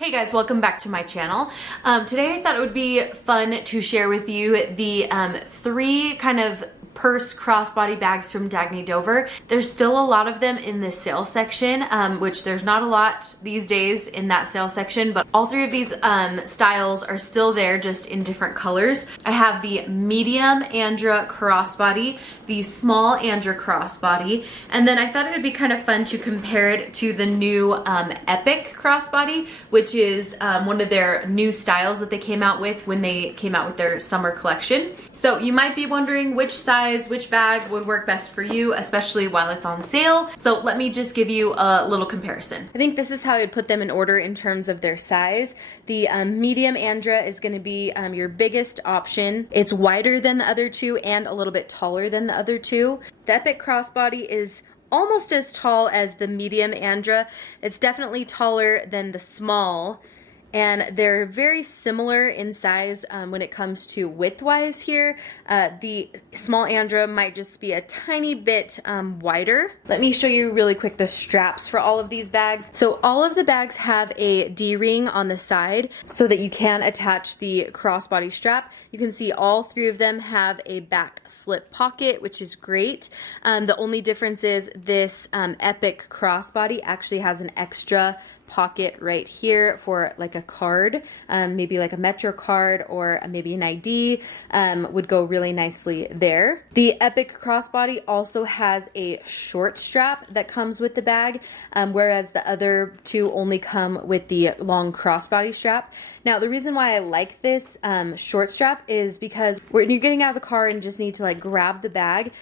Hey guys, welcome back to my channel. Today I thought it would be fun to share with you the three kind of purse crossbody bags from Dagne Dover. There's still a lot of them in the sale section, which there's not a lot these days in that sale section, but all three of these styles are still there, just in different colors. I have the medium Andra crossbody, the small Andra crossbody, and then I thought it would be kind of fun to compare it to the new Epic crossbody, which is one of their new styles that they came out with when they came out with their summer collection. So you might be wondering which size, which bag would work best for you, especially while it's on sale. So let me just give you a little comparison. I think this is how I'd put them in order in terms of their size. The medium Andra is going to be your biggest option. It's wider than the other two and a little bit taller than the other two. The Epic crossbody is almost as tall as the medium Andra. It's definitely taller than the small, and they're very similar in size when it comes to width-wise here. The small Andra might just be a tiny bit wider. Let me show you really quick the straps for all of these bags. So all of the bags have a D-ring on the side so that you can attach the crossbody strap. You can see all three of them have a back slip pocket, which is great. The only difference is this Epic crossbody actually has an extra pocket right here for like a card, maybe like a Metro card or maybe an ID, would go really nicely there. The Epic crossbody also has a short strap that comes with the bag, whereas the other two only come with the long crossbody strap. Now the reason why I like this short strap is because when you're getting out of the car and just need to like grab the bag,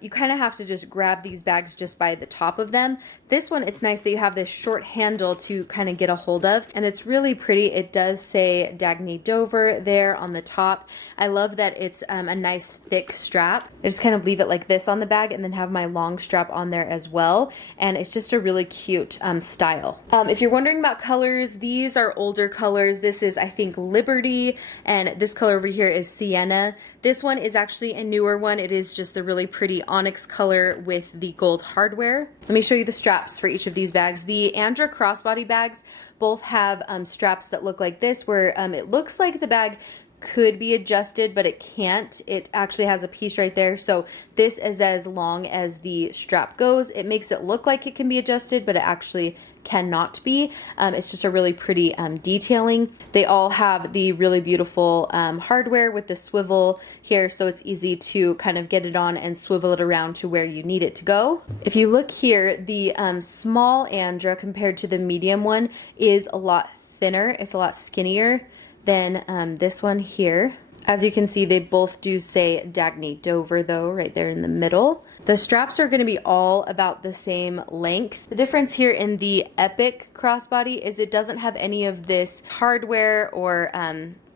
you kind of have to just grab these bags just by the top of them. This one, it's nice that you have this short handle to kind of get a hold of, and it's really pretty. It does say Dagne Dover there on the top. I love that it's a nice thick strap. I just kind of leave it like this on the bag and then have my long strap on there as well, and it's just a really cute style. If you're wondering about colors, these are older colors. This is, I think, Liberty, and this color over here is Sienna. This one is actually a newer one. It is just the really pretty onyx color with the gold hardware. Let me show you the straps for each of these bags. The Andra crossbody bags both have straps that look like this, where it looks like the bag could be adjusted, but it can't. It actually has a piece right there. So this is as long as the strap goes. It makes it look like it can be adjusted, but it actually cannot be. It's just a really pretty detailing. They all have the really beautiful hardware with the swivel here, so it's easy to kind of get it on and swivel it around to where you need it to go. If you look here, the small Andra compared to the medium one is a lot thinner. It's a lot skinnier than this one here. As you can see, they both do say Dagne Dover though, right there in the middle. The straps are going to be all about the same length. The difference here in the Epic crossbody is it doesn't have any of this hardware or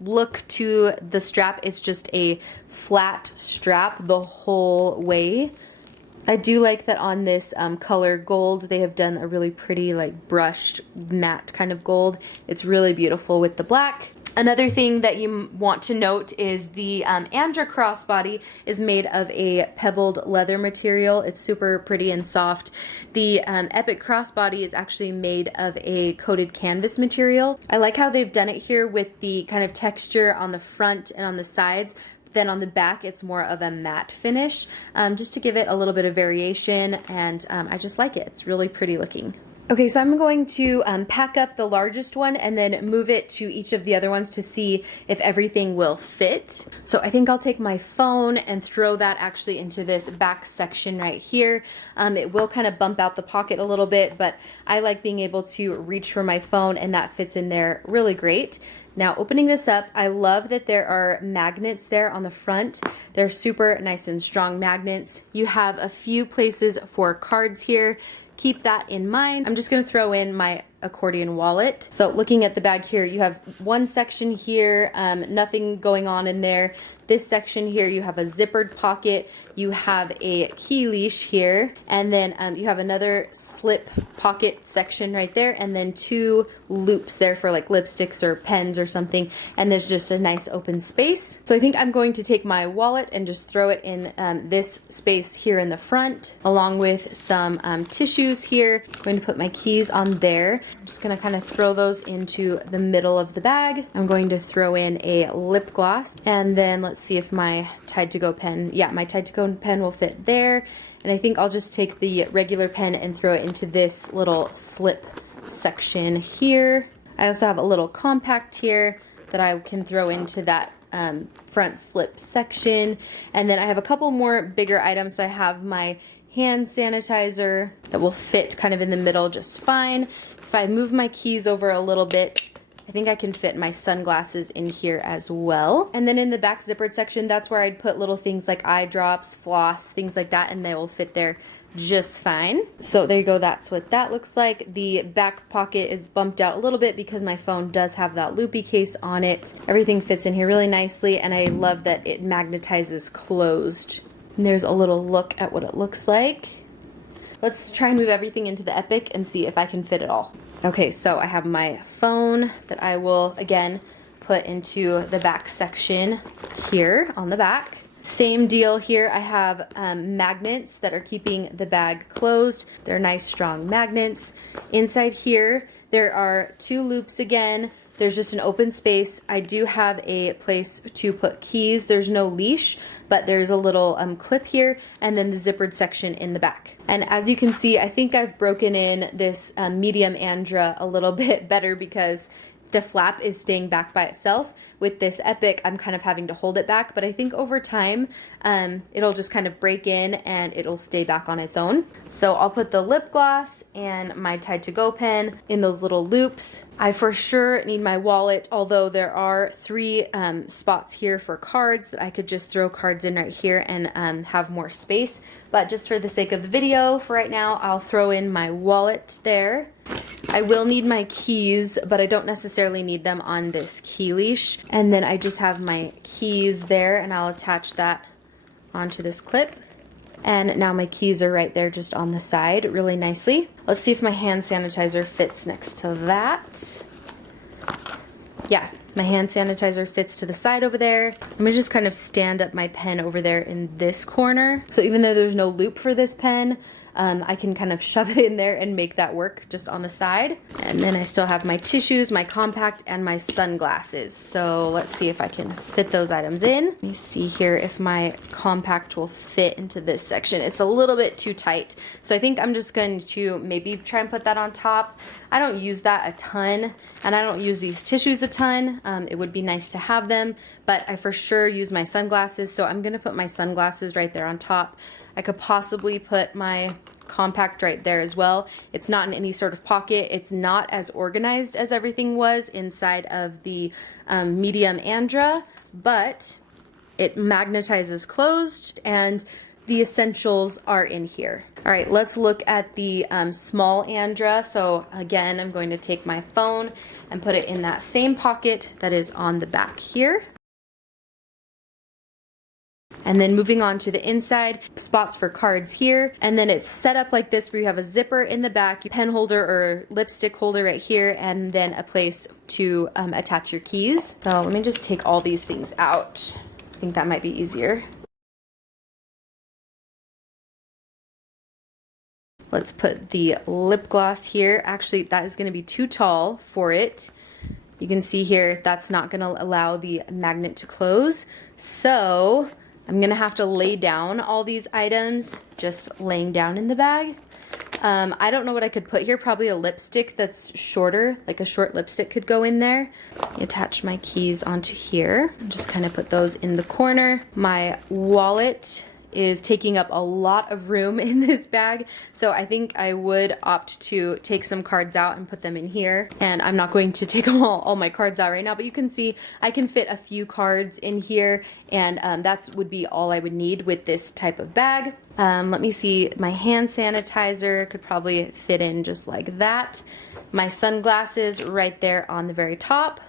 look to the strap. It's just a flat strap the whole way. I do like that on this color gold, they have done a really pretty like brushed matte kind of gold. It's really beautiful with the black. Another thing that you want to note is the Andra crossbody is made of a pebbled leather material. It's super pretty and soft. The Epic crossbody is actually made of a coated canvas material. I like how they've done it here with the kind of texture on the front and on the sides. Then on the back, it's more of a matte finish, just to give it a little bit of variation, and I just like it. It's really pretty looking. Okay, so I'm going to pack up the largest one and then move it to each of the other ones to see if everything will fit. So I think I'll take my phone and throw that actually into this back section right here. It will kind of bump out the pocket a little bit, but I like being able to reach for my phone, and that fits in there really great. Now opening this up, I love that there are magnets there on the front. They're super nice and strong magnets. You have a few places for cards here. Keep that in mind. I'm just gonna throw in my accordion wallet. So looking at the bag here, you have one section here, nothing going on in there. This section here, you have a zippered pocket. you have a key leash here, and then you have another slip pocket section right there, and then 2 loops there for like lipsticks or pens or something, and there's just a nice open space. So I think I'm going to take my wallet and just throw it in this space here in the front, along with some tissues here. I'm going to put my keys on there. I'm just gonna kind of throw those into the middle of the bag. I'm going to throw in a lip gloss, and then let's see if my Tide to Go pen, yeah, my Tide to Go pen will fit there. And I think I'll just take the regular pen and throw it into this little slip section here. I also have a little compact here that I can throw into that front slip section. And then I have a couple more bigger items. So I have my hand sanitizer that will fit kind of in the middle just fine. If I move my keys over a little bit, I think I can fit my sunglasses in here as well. And then in the back zippered section, that's where I'd put little things like eye drops, floss, things like that, and they will fit there just fine. So there you go, that's what that looks like. The back pocket is bumped out a little bit because my phone does have that loopy case on it. Everything fits in here really nicely, and I love that it magnetizes closed. And there's a little look at what it looks like. Let's try and move everything into the Epic and see if I can fit it all. Okay, so I have my phone that I will, again, put into the back section here on the back. Same deal here. I have magnets that are keeping the bag closed. They're nice, strong magnets. Inside here, there are 2 loops again. There's just an open space. I do have a place to put keys. There's no leash, but there's a little clip here, and then the zippered section in the back. And as you can see, I think I've broken in this medium Andra a little bit better because the flap is staying back by itself. With this Epic, I'm kind of having to hold it back, but I think over time, it'll just kind of break in and it'll stay back on its own. So I'll put the lip gloss and my Tide to Go pen in those little loops. I for sure need my wallet, although there are 3 spots here for cards that I could just throw cards in right here and have more space. But just for the sake of the video, for right now, I'll throw in my wallet there. I will need my keys, but I don't necessarily need them on this key leash. And then I just have my keys there, and I'll attach that onto this clip. And now my keys are right there just on the side really nicely. Let's see if my hand sanitizer fits next to that. Yeah, my hand sanitizer fits to the side over there. I'm gonna just kind of stand up my pen over there in this corner. So even though there's no loop for this pen, I can kind of shove it in there and make that work just on the side. And then I still have my tissues, my compact, and my sunglasses. So let's see if I can fit those items in. Let me see here if my compact will fit into this section. It's a little bit too tight. So I think I'm just going to maybe try and put that on top. I don't use that a ton, and I don't use these tissues a ton. It would be nice to have them, but I for sure use my sunglasses. So I'm gonna put my sunglasses right there on top. I could possibly put my compact right there as well. It's not in any sort of pocket. It's not as organized as everything was inside of the medium Andra, but it magnetizes closed and the essentials are in here. All right, let's look at the small Andra. So again, I'm going to take my phone and put it in that same pocket that is on the back here. And then moving on to the inside, spots for cards here. And then it's set up like this where you have a zipper in the back, pen holder or lipstick holder right here, and then a place to attach your keys. So let me just take all these things out. I think that might be easier. Let's put the lip gloss here. Actually, that is going to be too tall for it. You can see here, that's not going to allow the magnet to close. So I'm gonna have to lay down all these items, just laying down in the bag. I don't know what I could put here, probably a lipstick that's shorter, like a short lipstick could go in there. Attach my keys onto here, just kind of put those in the corner. My wallet is taking up a lot of room in this bag, so I think I would opt to take some cards out and put them in here. And I'm not going to take all my cards out right now, but you can see I can fit a few cards in here, and that would be all I would need with this type of bag. Let me see, my hand sanitizer could probably fit in just like that. My sunglasses right there on the very top.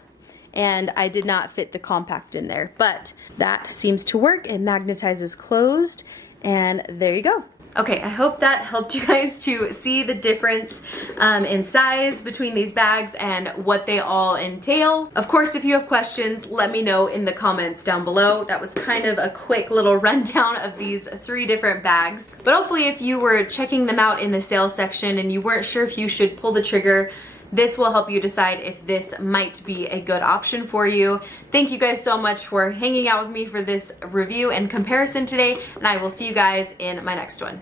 And I did not fit the compact in there, but that seems to work. It magnetizes closed, And there you go. Okay, I hope that helped you guys to see the difference in size between these bags and what they all entail. Of course, if you have questions, let me know in the comments down below. That was kind of a quick little rundown of these 3 different bags. But hopefully if you were checking them out in the sales section and you weren't sure if you should pull the trigger, this will help you decide if this might be a good option for you. Thank you guys so much for hanging out with me for this review and comparison today, and I will see you guys in my next one.